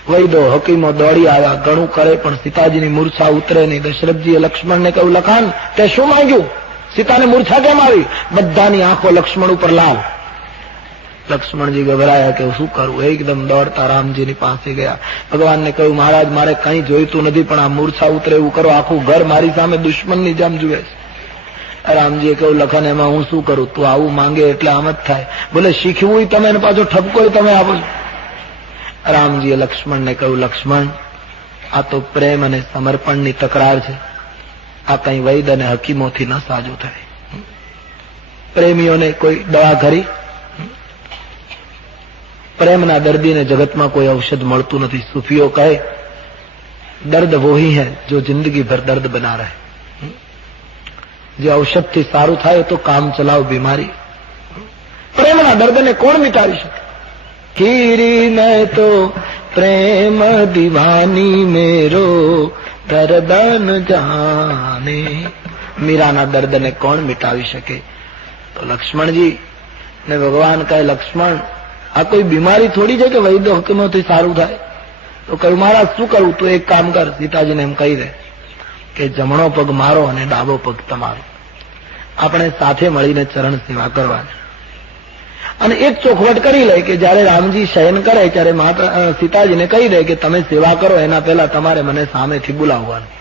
વૈદો હકીમો દોડી આવ્યા, ઘણું કરે પણ સીતાજીની મૂર્છા ઉતરે નહીં. દશરથજીએ લક્ષ્મણને કહ્યું લખાન તે શું માંગ્યું? સીતાને મૂર્છા કેમ આવી? બધાની આંખો લક્ષ્મણ ઉપર લાલ. લક્ષ્મણજી ગભરાયા કે શું કરવું? એકદમ દોડતા રામજીની પાસે ગયા. ભગવાનને કહ્યું મહારાજ મારે કંઈ જોઈતું નથી, પણ આ મૂર્છા ઉતરે એવું કરો. આખું ઘર મારી સામે દુશ્મનની જેમ જુએ છે. રામજીએ કહ્યું લખન એમાં હું શું કરું? તું આવું માંગે એટલે આમ જ થાય. બોલે શીખવું તમે અને પાછો ઠપકો તમે આપો છો. રામજીએ લક્ષ્મણને કહ્યું લક્ષ્મણ, આ તો પ્રેમ અને સમર્પણની તકરાર છે. આ કઈ વૈદ અને હકીમોથી ન સાજું થાય. પ્રેમીઓને કોઈ દવા ખરી? પ્રેમના દર્દીને જગતમાં કોઈ ઔષધ મળતું નથી. સૂફીઓ કહે દર્દ વોહી હૈ જો જિંદગી ભર દર્દ બના રહે. જે ઔષધથી સારું થાય તો કામ ચલાવ બીમારી. પ્રેમના દર્દને કોણ મિટાવી શકે? હીરી મેં તો પ્રેમ દીવાની મેરો દર્દ ન જાને. મીરાના દર્દને કોણ મિટાવી શકે? તો લક્ષ્મણજી ને ભગવાન કહે લક્ષ્મણ, આ કોઈ બીમારી થોડી છે કે વૈદ્ય હકીમોથી સારું થાય? તો કહ્યું મહારાજ શું કરવું? તું એક કામ કર, સીતાજીને એમ કહી દે કે જમણો પગ મારો અને ડાબો પગ તમારો. આપણે સાથે મળીને ચરણ સેવા કરવાની. અને એક ચોખવટ કરી લે કે જયારે રામજી શયન કરે ત્યારે માતા સીતાજીને કહી દે કે તમે સેવા કરો એના પહેલા તમારે મને સામેથી બોલાવવાનું.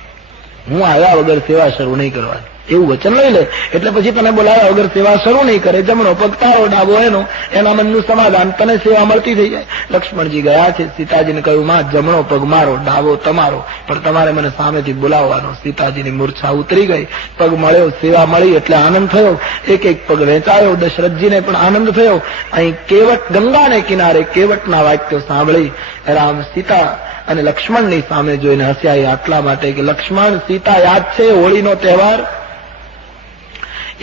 હું આવ્યા વગર સેવા શરૂ નહીં કરવાની. એવું વચન લઈ લે એટલે પછી તને બોલાવ્યા વગર સેવા શરૂ નહીં કરે. જમણો પગ તારો, ડાબો એનો. એના મનનું સમાધાન, તને સેવા મળતી થઈ જાય. લક્ષ્મણજી ગયા છે. સીતાજીને કહ્યું માં, જમણો પગ મારો, ડાબો તમારો, પણ તમારે મને સામેથી બોલાવવાનો. સીતાજીની મૂર્છા ઉતરી ગઈ. પગ મળ્યો, સેવા મળી એટલે આનંદ થયો. એક એક પગ વેચાયો. દશરથજીને પણ આનંદ થયો. અહીં કેવટ ગંગાને કિનારે કેવટના વાક્યો સાંભળી રામ સીતા અને લક્ષ્મણની સામે જોઈને હસ્યા. આટલા માટે કે લક્ષ્મણ, સીતા યાદ છે હોળીનો તહેવાર?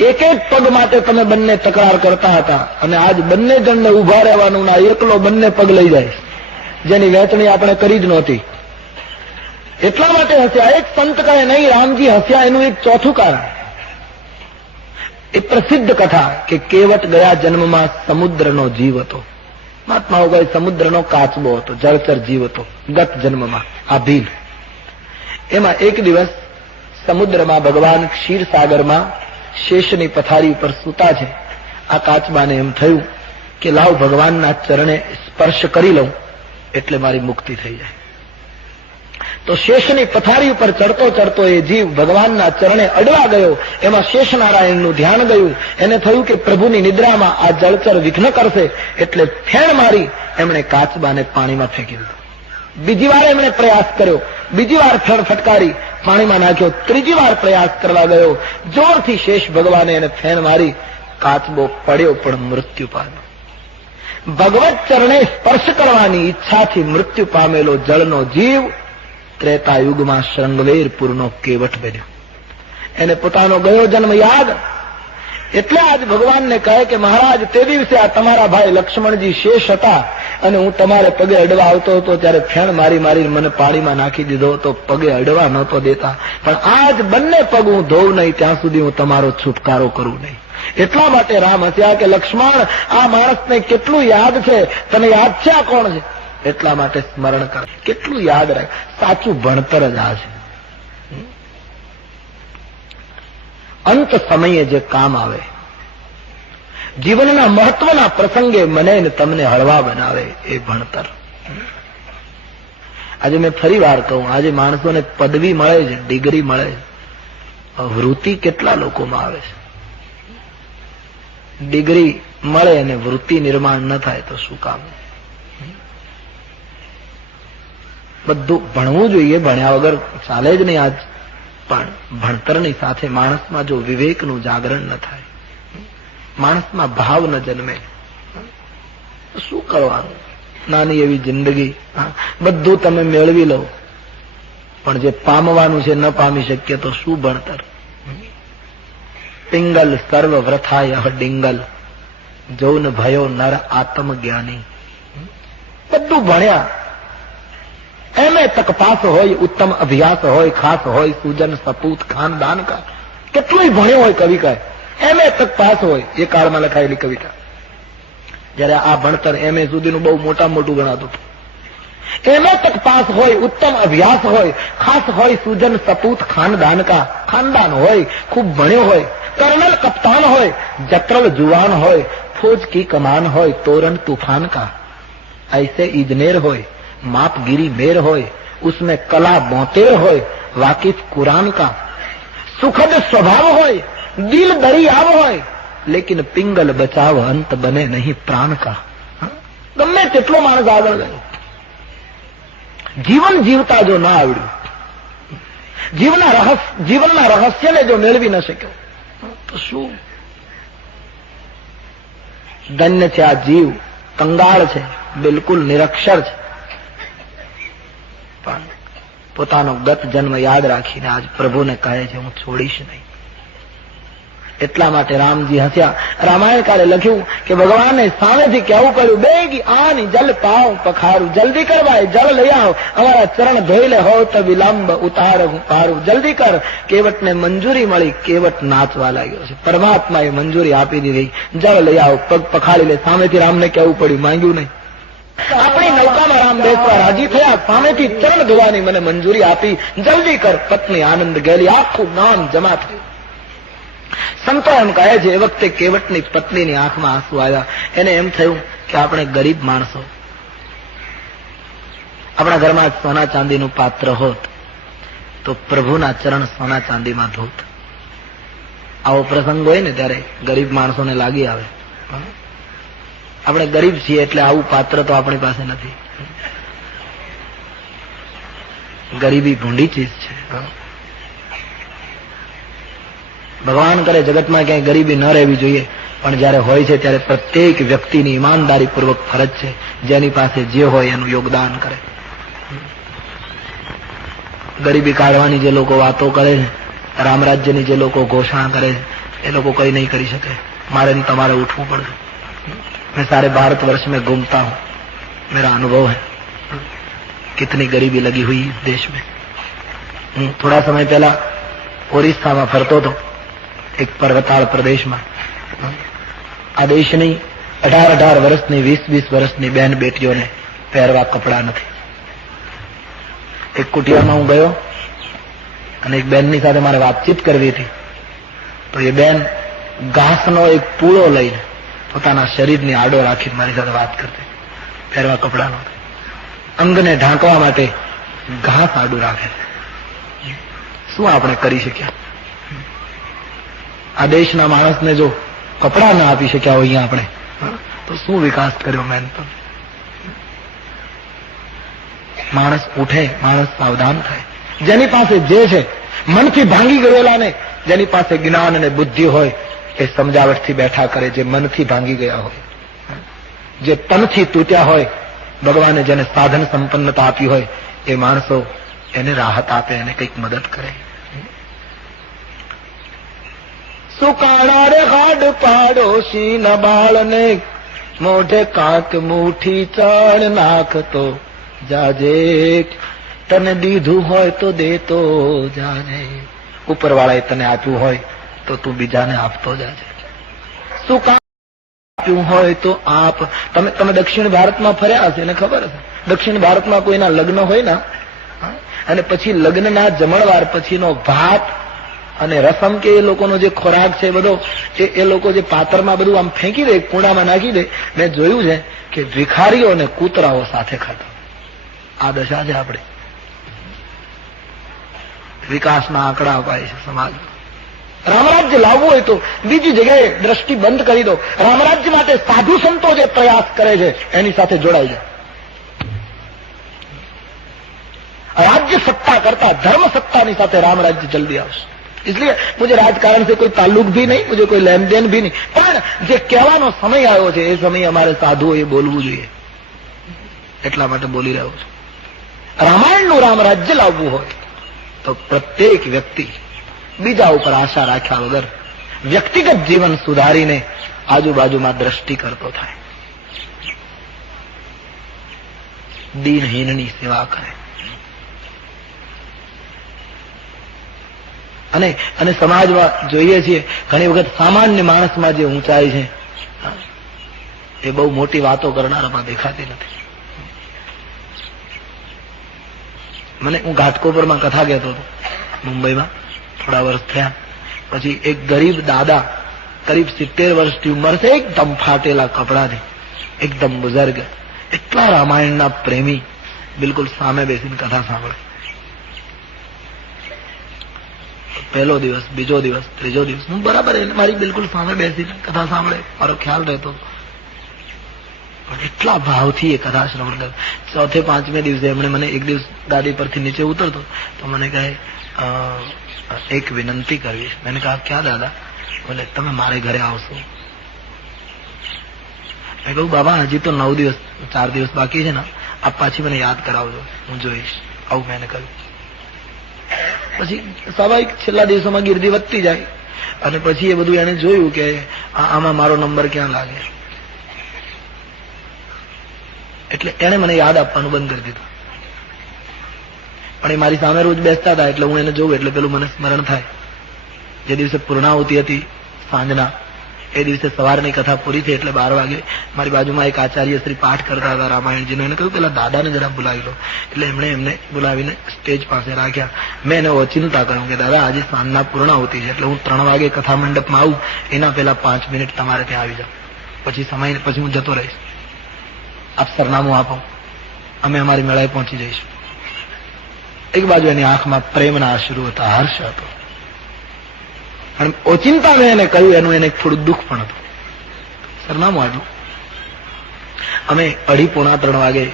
એક એક પગ માટે તમે બંને તકરાર કરતા હતા અને આજ બંને જણને ઉભા રહેવાનું ના એકલો બંને પગ લઈ જાય, જેની વહેંચણી આપણે કરી જ નહોતી. એટલા માટે હસ્યા. એક સંત કહે નહીં રામજી હસ્યા એનું એક ચોથું કારણ. એ પ્રસિદ્ધ કથા કે કેવટ ગયા જન્મમાં સમુદ્રનો જીવ હતો. મહાત્માઓ કહે સમુદ્રનો કાચબો હતો, જળચર જીવ હતો ગત જન્મમાં. આ ભીલ એમાં એક દિવસ સમુદ્રમાં ભગવાન ક્ષીરસાગરમાં શેષની પથારી ઉપર સૂતા છે. આ કાચબાને એમ થયું કે લાવ ભગવાનના ચરણે સ્પર્શ કરી લઉં એટલે મારી મુક્તિ થઈ જાય. તો શેષની પથારી ઉપર ચડતો ચડતો એ જીવ ભગવાનના ચરણે અડવા ગયો. એમાં શેષનારાયણનું ધ્યાન ગયું. એને થયું કે પ્રભુની નિદ્રામાં આ જળચર વિઘ્ન કરશે, એટલે ફેણ મારી એમણે કાચબાને પાણીમાં ફેંકી દીધો. બીજી વાર એમણે પ્રયાસ કર્યો, બીજી વાર ફેણ ફટકારી પાણીમાં નાખ્યો. ત્રીજી વાર પ્રયાસ કરવા ગયો, જોરથી શેષ ભગવાને એને ફેણ મારી, કાચબો પડ્યો પણ મૃત્યુ પામ્યો. ભગવત ચરણે સ્પર્શ કરવાની ઈચ્છાથી મૃત્યુ પામેલો જળનો જીવ ત્રેતાયુગમાં શૃંગવેરપુરનો કેવટ બન્યો. એને પોતાનો ગયો જન્મ યાદ. એટલે આજ ભગવાનને કહે કે મહારાજ, તે દિવસે આ તમારા ભાઈ લક્ષ્મણજી શેષ હતા અને હું તમારે પગે અડવા આવતો હતો ત્યારે ફેણ મારી મારીને મને પાણીમાં નાખી દીધો હતો, પગે અડવા નહોતો દેતા. પણ આજ બંને પગ હું ધોઉં નહીં ત્યાં સુધી હું તમારો છુટકારો કરું નહીં. એટલા માટે રામ હસ્યા કે લક્ષ્મણ, આ માણસને કેટલું યાદ છે, તને યાદ છે આ કોણ છે? એટલા માટે સ્મરણ કર. કેટલું યાદ રાખ. સાચું ભણતર જ આ છે. અંત સમયે જે કામ આવે, જીવનના મહત્વના પ્રસંગે મને ને તમને હળવા બનાવે, એ ભણતર. આજે મેં ફરી વાર કહું, આજે માણસોને પદવી મળે છે, ડિગ્રી મળે છે, વૃત્તિ કેટલા લોકોમાં આવે છે. ડિગ્રી મળે અને વૃત્તિ નિર્માણ ન થાય તો શું કામ? બધું ભણવું જોઈએ, ભણ્યા વગર ચાલે જ નહીં આજ. પણ ભણતરની સાથે માણસમાં જો વિવેકનું જાગરણ ન થાય, માણસમાં ભાવ ન જન્મે, શું કરવાનું? નાની એવી જિંદગી, બધું તમે મેળવી લો, પણ જે પામવાનું છે ન પામી શકીએ તો શું ભણતર? પિંગલ સર્વ વ્રથાય ડિંગલ, જૌન ભયો નર આત્મજ્ઞાની. બધું ભણ્યા, એમે તક પાસ હોય, ઉત્તમ અભ્યાસ હોય, ખાસ હોય, સુજન સપૂત ખાનદાન કા. કેટલું ભણ્યો હોય કવિ કહે, એમે તક પાસ હોય. એ કાળમાં લખાયેલી કવિતા. જયારે આ ભણતર એમએ સુધીનું બહુ મોટું ગણાતું હતું. એમે તક પાસ હોય, ઉત્તમ અભ્યાસ હોય, ખાસ હોય, સુજન સપૂત ખાનદાન કા. ખાનદાન હોય, ખૂબ ભણ્યો હોય, कर्नल कप्तान होय, जत्रल जुवान होय, फौज की कमान होय, तोरण तूफान का. ऐसे इजनेर होय, मापगिरी मेर होय, उसमें कला बोतेर होय, वाकिफ कुरान का. सुखद स्वभाव होय, दिल दरियाव होय, लेकिन पिंगल बचाव अंत बने नहीं प्राण का. गમે તેટલો માણસ આગળ ગયો, જીવન જીવતા જો ના આવડ્યું, જીવનના રહસ્યને જો મેળવી ન શક્યો તો શું? ધન્ય છે આ જીવ, કંગાળ છે, બિલકુલ નિરક્ષર છે, પણ પોતાનો ગત જન્મ યાદ રાખીને આજ પ્રભુને કહે છે હું છોડીશ નહીં. એટલા માટે રામજી હસ્યા. રામાયણકારે લખ્યું કે ભગવાને સામેથી કહેવું પડ્યું, બેગી આની જલ પાવ પખારું, જલ્દી કર ભાઈ, જળ લઈ આવ, અમારા ચરણ ધોઈ લે, હો તો વિલંબ ઉતાર પારું. જલ્દી કર. કેવટને મંજૂરી મળી, કેવટ નાચવા લાગ્યો છે. પરમાત્માએ મંજૂરી આપી દીધી, જળ લઈ આવ, પગ પખાડી લે. સામેથી રામને કહેવું પડ્યું, માંગ્યું નહીં. આપણી નૌકામાં રામ બેસવા રાજી થયા, સામેથી ચરણ ધોવાની મને મંજૂરી આપી, જલ્દી કર. પત્ની આનંદ ગયેલી, આખું નામ જમા થયું. સંતો એમ કહે છે, એ વખતે કેવટની પત્નીની આંખમાં આંસુ આવ્યા. એને એમ થયું કે આપણે ગરીબ માણસો, આપણા ઘરમાં સોના ચાંદીનું પાત્ર હોત તો પ્રભુના ચરણ સોના ચાંદીમાં ધોત. આવો પ્રસંગ હોય ને ત્યારે ગરીબ માણસોને લાગી આવે, આપણે ગરીબ છીએ એટલે આવું પાત્ર તો આપણી પાસે નથી. ગરીબી ભૂંડી ચીજ છે. ભગવાન કરે જગતમાં ક્યાંય ગરીબી ન રહેવી જોઈએ, પણ જયારે હોય છે ત્યારે પ્રત્યેક વ્યક્તિની ઈમાનદારી પૂર્વક ફરજ છે, જેની પાસે જે હોય એનું યોગદાન કરે. ગરીબી કાઢવાની જે લોકો વાતો કરે છે, રામરાજ્યની જે લોકો ઘોષણા કરે છે, એ લોકો કઈ નહીં કરી શકે. મારે नहीं, તમારે उठવું પડશે. मैं सारे भारतवर्ष में घूमता हूं, मेरा अनुभव है कितनी गरीबी लगी हुई इस देश में. थोड़ा समय पहला ओरिस्साમાં ફરતો હતો, એક પર્વતાળ પ્રદેશમાં. આ દેશની 18 વર્ષની 20 વર્ષની બેન બેટીઓને પહેરવા કપડા નથી. એક કુટિયામાં હું ગયો અને એક બેનની સાથે મારે વાતચીત કરવી હતી. તો એ બેન ઘાસનો એક પૂળો લઈને પોતાના શરીરની આડો રાખીને મારી સાથે વાત કરતી. પહેરવા કપડા નહોતા. અંગને ઢાંકવા માટે ઘાસ આડું રાખે. શું આપણે કરી શક્યા? આ દેશના માણસને જો કપડા ના આપી શક્યા હોય અહીંયા આપણે, તો શું વિકાસ કર્યો મેન? તો માણસ ઉઠે, માણસ સાવધાન થાય. જેની પાસે જે છે મનથી ભાંગી ગયેલા ને, જેની પાસે જ્ઞાન અને બુદ્ધિ હોય એ સમજાવટથી બેઠા કરે. જે મનથી ભાંગી ગયા હોય, જે તનથી તૂટ્યા હોય, ભગવાને જેને સાધન સંપન્નતા આપી હોય એ માણસો એને રાહત આપે, એને કંઈક મદદ કરે. સુકાણા રે હાડ પાડોશી ન બાળને, મોઢે કાંક મુઠ્ઠી ચણ નાખતો જાજે, તને દીધું હોય તો દેતો જાજે. ઉપરવાળાએ તને આપ્યું હોય તો તું બીજાને આપતો જાજે. શું આપ્યું હોય તો આપ. તમે દક્ષિણ ભારતમાં ફર્યા હશે, એને ખબર હશે. દક્ષિણ ભારતમાં કોઈના લગ્ન હોય ને, અને પછી લગ્નના જમણવાર પછીનો ભાત અને રસમ કે એ લોકોનો જે ખોરાક છે બધો, એ લોકો જે પાત્રમાં બધું આમ ફેંકી દે, કુંડામાં નાખી દે. મેં જોયું છે કે ભિખારીઓ અને કૂતરાઓ સાથે ખાતા. આ દશા છે આપણે. વિકાસના આંકડા અપાય છે સમાજ. રામરાજ્ય લાવવું હોય તો બીજી જગ્યાએ દ્રષ્ટિ બંધ કરી દો. રામરાજ્ય માટે સાધુ સંતો જે પ્રયાસ કરે છે એની સાથે જોડાઈ જાય. राज्य सत्ता करता धर्म सत्ताની સાથે राम राज्य जल्दी આવશે. इसलिए मुझे राजकारण से कोई ताल्लुक भी नहीं, मुझे कोई लेन देन भी नहीं, પણ જે કહેવાનો સમય આવ્યો છે એ સમય અમારે સાધુઓએ બોલવું જોઈએ, એટલા માટે બોલી રહ્યો છું. રામાયણનું રામ રાજ્ય લાવવું હોય તો પ્રત્યેક વ્યક્તિ બીજા ઉપર આશા રાખ્યા વગર વ્યક્તિગત જીવન સુધારીને આજુબાજુમાં દ્રષ્ટિ કરતો થાય, દીનહીનની સેવા કરે. અને સમાજમાં જોઈએ છીએ ઘણી વખત સામાન્ય માણસમાં જે ઊંચાઈ છે એ બહુ મોટી વાતો કરનારામાં દેખાતી નથી. હું ઘાટકોપરમાં કથા કહેતો હતો મુંબઈમાં, થોડા વર્ષ થયા. પછી એક ગરીબ દાદા, કરીબ 70 વર્ષની ઉંમર છે, એકદમ ફાટેલા કપડાથી, એકદમ બુઝર્ગ, એટલા રામાયણના પ્રેમી, બિલકુલ સામે બેસીને કથા સાંભળે. પહેલો દિવસ, બીજો દિવસ, ત્રીજો દિવસ હું બરાબર મારી બિલકુલ સામે બેસીને કથા સાંભળે, મારો ખ્યાલ રહેતો. પણ એટલા ભાવથી એ કથા શ્રવણ કરે. ચોથે પાંચમે દિવસે એમણે મને એક દિવસ ગાડી પરથી નીચે ઉતરતો તો મને કહે એક વિનંતી કરવી. મેં કહા ક્યાં દાદા? બોલે તમે મારે ઘરે આવશો? મેં કહ્યું બાબા હજી તો 9 દિવસ 4 દિવસ બાકી છે ને, આપ પાછી મને યાદ કરાવજો, હું જોઈશ. આવું મેં કહ્યું. પછી સ્વાભાવિક છેલ્લા દિવસોમાં ગીર્દી વધતી જાય અને પછી એ બધું એને જોયું કે આમાં મારો નંબર ક્યાં લાગે, એટલે એને મને યાદ આપવાનું બંધ કરી દીધું. પણ એ મારી સામે રોજ બેસતા હતા એટલે હું એને જોઉં એટલે પેલું મને સ્મરણ થાય. જે દિવસે પૂર્ણાહુતિ હતી સાંજના, એ દિવસે સવારની કથા પૂરી થઈ એટલે 12 વાગે મારી બાજુમાં એક આચાર્ય શ્રી પાઠ કરતા હતા રામાયણજીનો. એને કહ્યું પેલા દાદાને જરા બોલાવી લો. એટલે એમને બોલાવીને સ્ટેજ પાસે રાખ્યા. મેં એને ઓચિંતા કહ્યું કે દાદા આજે સાંજના પૂર્ણાહુતિ છે એટલે હું 3 વાગે કથા મંડપમાં આવું એના પહેલા 5 મિનિટ તમારે ત્યાં આવી જાવ, પછી હું જતો રહીશ. આપ સરનામું આપો, અમે અમારી મેળાએ પહોંચી જઈશું. એક બાજુ એની આંખમાં પ્રેમના અશ્રુ હતા, હર્ષ હતો. અને ઓચિંતા મેં એને કહ્યું એનું એને થોડું દુઃખ પણ હતું. સરનામું આપ્યું. અમે 2:30-3 વાગે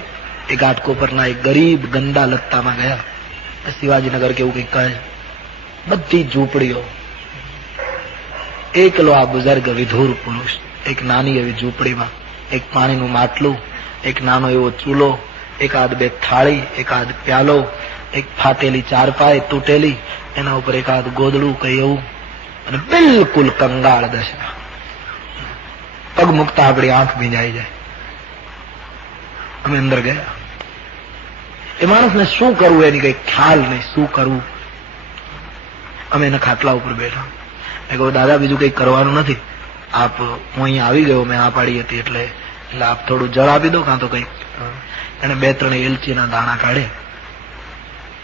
એ ઘાટકોપરના એક ગરીબ ગંદા લત્તામાં ગયા. શિવાજીનગર કેવું કંઈક કહે, બધી ઝૂંપડીઓ. એકલો આ બુઝર્ગ વિધુર પુરુષ એક નાની એવી ઝૂંપડીમાં, એક પાણીનું માટલું, એક નાનો એવો ચૂલો, એકાદ બે થાળી, એકાદ પ્યાલો, એક ફાટેલી ચારપાઈ તૂટેલી, એના ઉપર એકાદ ગોદડું કઈ એવું, અને બિલકુલ કંગાળ દશા. પગ મૂકતા આપણી આંખ ભીંજાઈ જાય. અમે અંદર ગયા. એ માણસને શું કરવું એની કઈ ખ્યાલ નહીં, શું કરવું. અમે એના ખાટલા ઉપર બેઠા. મેં કહ્યું દાદા બીજું કઈ કરવાનું નથી, આપ હું અહીંયા આવી ગયો, મેં આ પાડી હતી એટલે આપ થોડું જળ આપી દો કાં તો કઈ. એને 2-3 એલચીના દાણા કાઢે.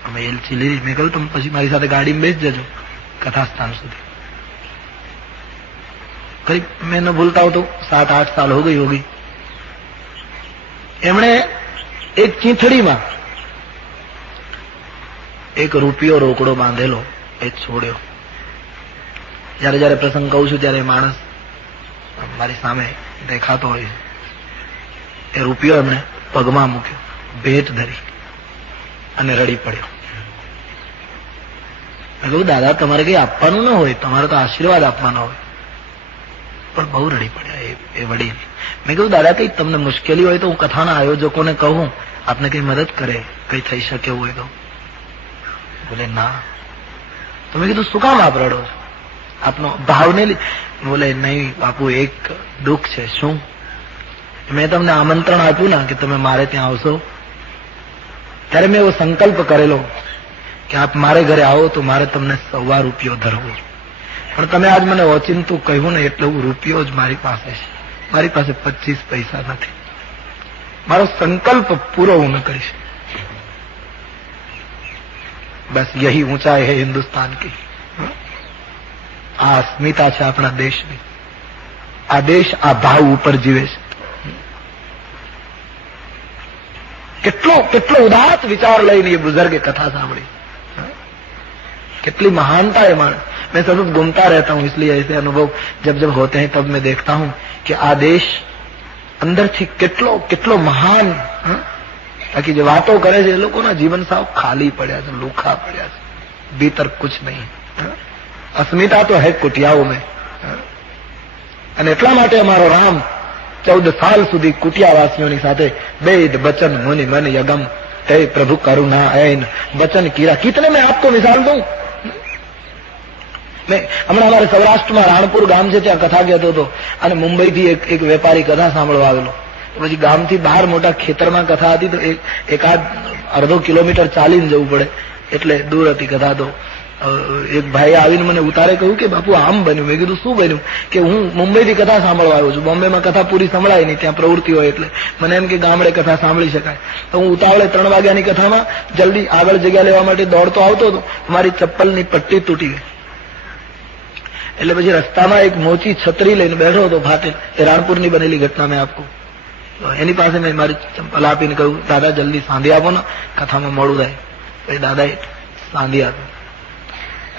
અમે એલચી લીધી. મેં કહ્યું તમે પછી મારી સાથે ગાડીમાં બેસી જજો કથા સ્થાન સુધી. करीब मैं न भूलता हूं तो 7-8 साल हो गई. એમણે એક ચીંથડીમાં એક રૂપિયો રોકડો બાંધેલો એ છોડ્યો. જયારે જયારે પ્રસંગ કહું છું ત્યારે માણસ મારી સામે દેખાતો હોય છે. એ રૂપિયો એમણે પગમાં મૂક્યો, ભેટ ધરી અને રડી પડ્યો. મેં કહ્યું દાદા તમારે કઈ આપવાનું ન હોય, તમારે તો આશીર્વાદ આપવાનો હોય. પણ બહુ રડી પડ્યા એ વડીલ. મેં કહ્યું દાદા કઈ તમને મુશ્કેલી હોય તો હું કથાના આયોજકોને કહું, આપને કઈ મદદ કરે, કઈ થઈ શકે એવું હોય તો. બોલે ના. તો મેં કીધું શું કામ આપ રડો છો? આપનો ભાવને બોલે નહીં બાપુ એક દુઃખ છે. શું? મેં તમને આમંત્રણ આપ્યું ને કે તમે મારે ત્યાં આવશો, ત્યારે મેં એવો સંકલ્પ કરેલો કે આપ મારે ઘરે આવો તો મારે તમને 1.25 રૂપિયો ધરવો. પણ તમે આજ મને ઓચિંતું કહ્યું ને એટલે હું રૂપિયો જ મારી પાસે છે, મારી પાસે 25 પૈસા નથી. મારો સંકલ્પ પૂરો હું ન કરીશ. બસ યહી ઊંચાઈ હૈ હિન્દુસ્તાન કી. આ અસ્મિતા છે આપણા દેશની. આ દેશ આ ભાવ ઉપર જીવે છે. કેટલો કેટલો ઉદાત્ત વિચાર લઈને એ બુઝુર્ગે કથા સાંભળી. कितनी महानता है मानस. मैं सतत घूमता रहता हूँ, इसलिए ऐसे अनुभव जब जब होते हैं तब मैं देखता हूँ कि आ देश अंदर થી કેટલો કેટલો મહાન. બાકી જે વાતો કરે છે એ લોકોના જીવન સાવ ખાલી પડ્યા છે, લુખા પડ્યા છે, ભીતર કુછ નહીં. અસ્મિતા તો હૈ કુટિયાઓ મેં. અને એટલા માટે અમારો રામ 14 સાલ સુધી કુટિયાવાસીઓની સાથે વેદ વચન મુનિ मन यगम हे प्रभु करुणा ऐन वचन कीरा. कितने मैं आपको मिसाल दूं. મેં હમણાં અમારે સૌરાષ્ટ્રમાં રાણપુર ગામ છે ત્યાં કથા કહેતો હતો અને મુંબઈથી એક વેપારી કથા સાંભળવા આવેલો. પછી ગામથી બહાર મોટા ખેતરમાં કથા હતી તો એકાદ અડધો કિલોમીટર ચાલીને જવું પડે એટલે દૂર હતી કથા. તો એક ભાઈ આવીને મને ઉતારે કહ્યું કે બાપુ આમ બન્યું. મેં કીધું શું બન્યું? કે હું મુંબઈથી કથા સાંભળવા આવ્યો છું, બોમ્બેમાં કથા પૂરી સંભળાય નહીં, ત્યાં પ્રવૃત્તિ હોય એટલે મને એમ કે ગામડે કથા સાંભળી શકાય. તો હું ઉતાવળે 3 વાગ્યાની કથામાં જલ્દી આગળ જગ્યા લેવા માટે દોડતો આવતો હતો. મારી ચપ્પલની પટ્ટી તૂટી ગઈ. એટલે પછી રસ્તામાં એક મોચી છત્રી લઈને બેઠો હતો ફાટેલ. એ રાણપુરની બનેલી ઘટના મેં આપકો. એની પાસે મેં મારી ચપ્પલ આપીને કહ્યું દાદા જલ્દી સાંધી આપો ને, કથામાં મોડું થાય. પછી દાદાએ સાંધી આપી.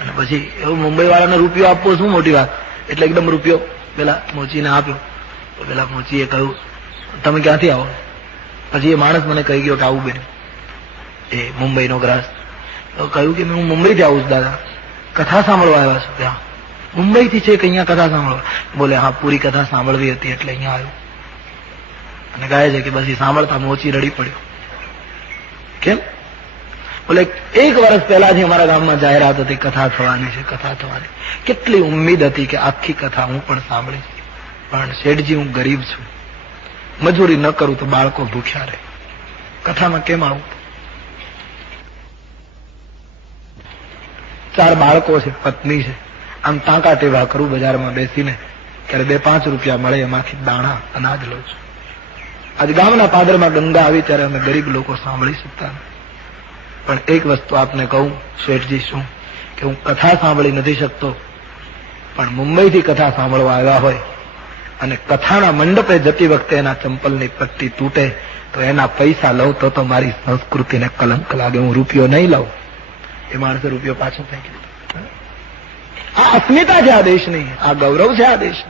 અને પછી એવું મુંબઈ વાળાને રૂપિયો આપવો શું મોટી વાત, એટલે એકદમ રૂપિયો પેલા મોચીને આપ્યો. તો પેલા મોચીએ કહ્યું તમે ક્યાંથી આવો? પછી એ માણસ મને કહી ગયો કે આવું બેન એ મુંબઈનો ગ્રાહક. તો કહ્યું કે હું મુંબઈથી આવું છું દાદા, કથા સાંભળવા આવ્યા છું. ત્યાં મુંબઈથી છે કે અહીંયા કથા સાંભળવા? બોલે હા પૂરી કથા સાંભળવી હતી એટલે અહીંયા આવ્યો. અને કહે છે કે બસ એ સાંભળતા મોચી રડી પડ્યો. કેમ? બોલે 1 વર્ષ પહેલાથી અમારા ગામમાં જાહેરાત હતી કથા થવાની છે, કથા થવાની. કેટલી ઉમ્મીદ હતી કે આખી કથા હું પણ સાંભળીશ. પણ શેઠજી હું ગરીબ છું, મજૂરી ન કરું તો બાળકો ભૂખ્યા રહે, કથામાં કેમ આવું? 4 બાળકો છે, પત્ની છે. આમ તાંકા ટેવા કરું બજારમાં બેસીને, ત્યારે 2-5 રૂપિયા મળે એમાંથી દાણા અનાજ લઉં છું. આજ ગામના પાદરમાં ગંગા આવી ત્યારે અમે ગરીબ લોકો સાંભળી શકતા નથી. પણ એક વસ્તુ આપને કહું શેઠજી, શું કે હું કથા સાંભળી નથી શકતો, પણ મુંબઈથી કથા સાંભળવા આવ્યા હોય અને કથાના મંડપે જતી વખતે એના ચંપલની પટ્ટી તૂટે તો એના પૈસા લઉં તો મારી સંસ્કૃતિને કલંક લાગે. હું રૂપિયો નહીં લઉં. એ માણસે રૂપિયો પાછો ફેંકી દીધો. આ અસ્મિતા છે આ દેશની, આ ગૌરવ છે આ દેશ.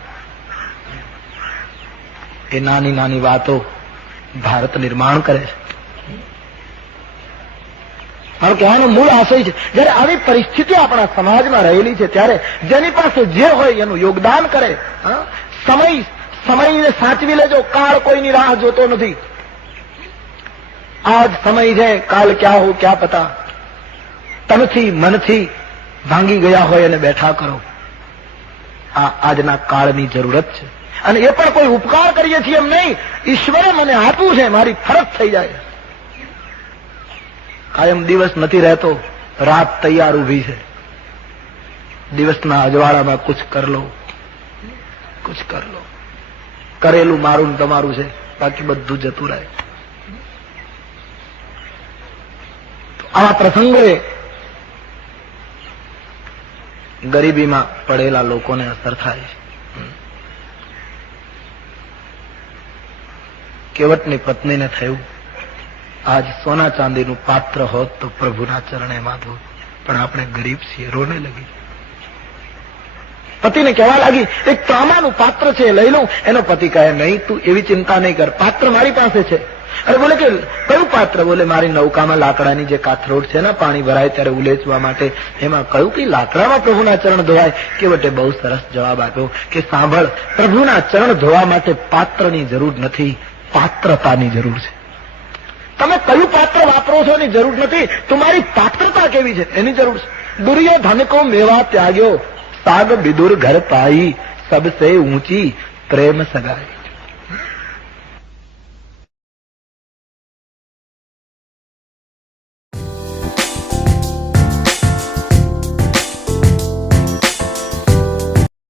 એ નાની નાની વાતો ભારત નિર્માણ કરે છે. મારો કહેવાનો મૂળ આશય છે જયારે આવી પરિસ્થિતિઓ આપણા સમાજમાં રહેલી છે ત્યારે જેની પાસે જે હોય એનું યોગદાન કરે. સમયને સાચવી લેજો. કાળ કોઈની રાહ જોતો નથી. આજ સમય છે, કાલ ક્યાં હો ક્યાં પતા. તનથી મનથી ભાંગી ગયા હોય અને બેઠા કરો. આ આજના કાળની જરૂરત છે. અને એ પણ કોઈ ઉપકાર કરીએ છીએ એમ નહીં, ઈશ્વરે મને આપ્યું છે, મારી ફરજ થઈ જાય. કાયમ દિવસ નથી રહેતો, રાત તૈયાર ઉભી છે. દિવસના અજવાળામાં કુછ કર લો, કુછ કર લો. કરેલું મારું ને તમારું છે, બાકી બધું જતું રહે. આવા પ્રસંગોએ ગરીબીમાં પડેલા લોકોને અસર થાય છે. કેવટની પત્નીને થયું આજ સોના ચાંદીનું પાત્ર હોત તો પ્રભુના ચરણે માધો, પણ આપણે ગરીબ છીએ, રોને લગી. પતિને કહેવા લાગી, એક તાંબાનું પાત્ર છે, લઈ લઉં. એનો પતિ કહે, નહીં, તું એવી ચિંતા નહીં કર, પાત્ર મારી પાસે છે. અરે બોલે કે કયું પાત્ર? બોલે મારી નૌકામાં લાકડાની જે કાથરોડ છે ને, પાણી ભરાય ત્યારે ઉલેચવા માટે, એમાં કયું કે લાકડામાં પ્રભુના ચરણ ધોવાય? કેવટે બહુ સરસ જવાબ આપ્યો કે સાંભળ, પ્રભુના ચરણ ધોવા માટે પાત્રની જરૂર નથી, પાત્રતાની જરૂર છે. તમે કયું પાત્ર વાપરો છો એની જરૂર નથી, તમારી પાત્રતા કેવી છે એની જરૂર છે. દુર્યોધન કો મેવા ત્યાગ્યો, સાગ બિદુર ઘર પાઈ, સબસે ઊંચી પ્રેમ સગાઈ.